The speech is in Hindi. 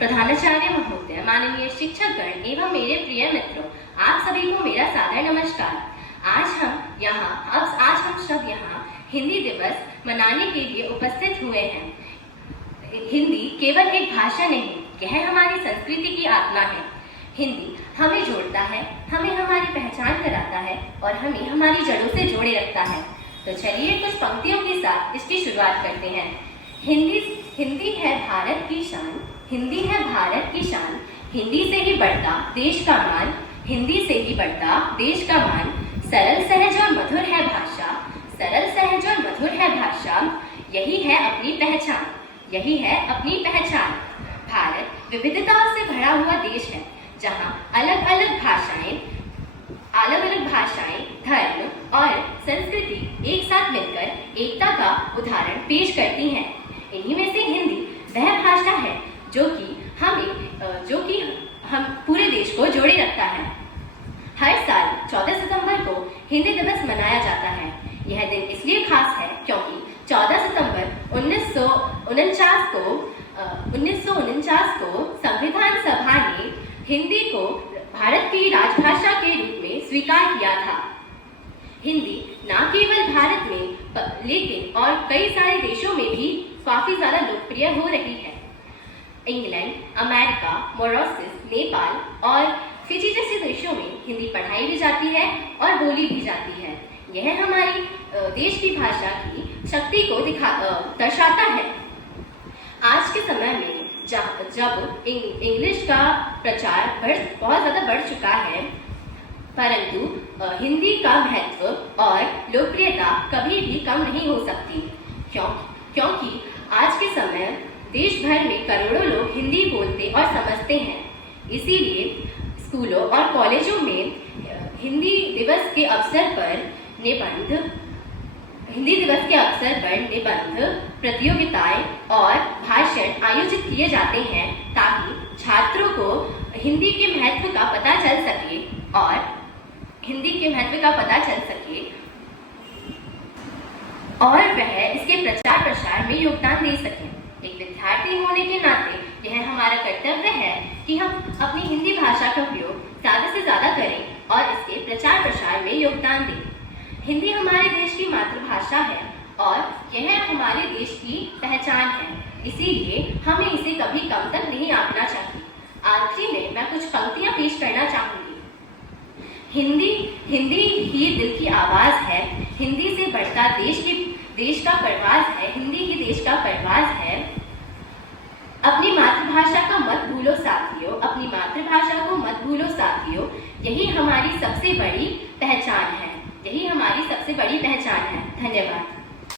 प्रधानाचार्य महोदय, माननीय शिक्षकगण एवं मेरे प्रिय मित्रों, आप सभी को मेरा सादर नमस्कार। आज हम सब यहाँ हिंदी दिवस मनाने के लिए उपस्थित हुए हैं। हिंदी केवल एक भाषा नहीं, यह हमारी संस्कृति की आत्मा है। हिंदी हमें जोड़ता है, हमें हमारी पहचान कराता है और हमें हमारी जड़ों से जोड़े रखता है। तो चलिए कुछ पंक्तियों के साथ इसकी शुरुआत करते हैं। हिंदी है भारत की शान, हिंदी है भारत की शान, हिंदी से ही बढ़ता देश का मान, हिंदी से ही बढ़ता देश का मान। सरल सहज और मधुर है भाषा, सरल सहज और मधुर है भाषा, यही है अपनी पहचान, यही है अपनी पहचान। भारत विविधताओं से भरा हुआ देश है, जहाँ अलग अलग भाषाएं, धर्म और संस्कृति एक साथ मिलकर एकता का उदाहरण पेश करती हैं। इन्हीं में से हिंदी वह भाषा है जो कि हम पूरे देश को जोड़े रखता है। हर साल 14 सितंबर को हिंदी दिवस मनाया जाता है। यह दिन इसलिए खास है क्योंकि 14 सितंबर 1949 को संविधान सभा ने हिंदी को भारत की राजभाषा के रूप में स्वीकार किया था। हिंदी न केवल भारत में लेकिन और कई सारे देशों में भी काफी ज्यादा लोकप्रिय हो रही है। इंग्लैंड, अमेरिका, मॉरिशस, नेपाल और फिजी जैसे देशों में हिंदी पढ़ाई भी जाती है और बोली भी जाती है। यह हमारी देश की भाषा की शक्ति को दर्शाता है। आज के समय में जब इंग्लिश का प्रचार बहुत ज़्यादा बढ़ चुका है, परंतु हिंदी का महत्व और लोकप्रियता कभी भी कम नहीं हो सकती, क्योंकि आज के समय देश भर में करोड़ों लोग हिंदी बोलते और समझते हैं। इसीलिए स्कूलों और कॉलेजों में हिंदी दिवस के अवसर पर निबंध प्रतियोगिताएं और भाषण आयोजित किए जाते हैं, ताकि छात्रों को हिंदी के महत्व का पता चल सके और वह इसके प्रचार प्रसार में योगदान दे सके। एक विद्यार्थी होने के नाते यह हमारा कर्तव्य है कि हम अपनी हिंदी भाषा का उपयोग ज़्यादा से ज़्यादा करें और इसके प्रचार प्रसार में योगदान दें। हिंदी हमारे देश की मातृभाषा है और यह हमारे देश की पहचान है, इसीलिए हमें इसे कभी कम तक नहीं आंकना चाहिए। आखिरी में मैं कुछ पंक्तियां पेश करना चाहूंगी। हिंदी ही दिल की आवाज है, हिंदी से बढ़ता देश का परवाज है, हिंदी ही देश का परवाज है। अपनी मातृभाषा को मत भूलो साथियों, अपनी मातृभाषा को मत भूलो साथियों, यही हमारी सबसे बड़ी पहचान है, यही हमारी सबसे बड़ी पहचान है। धन्यवाद।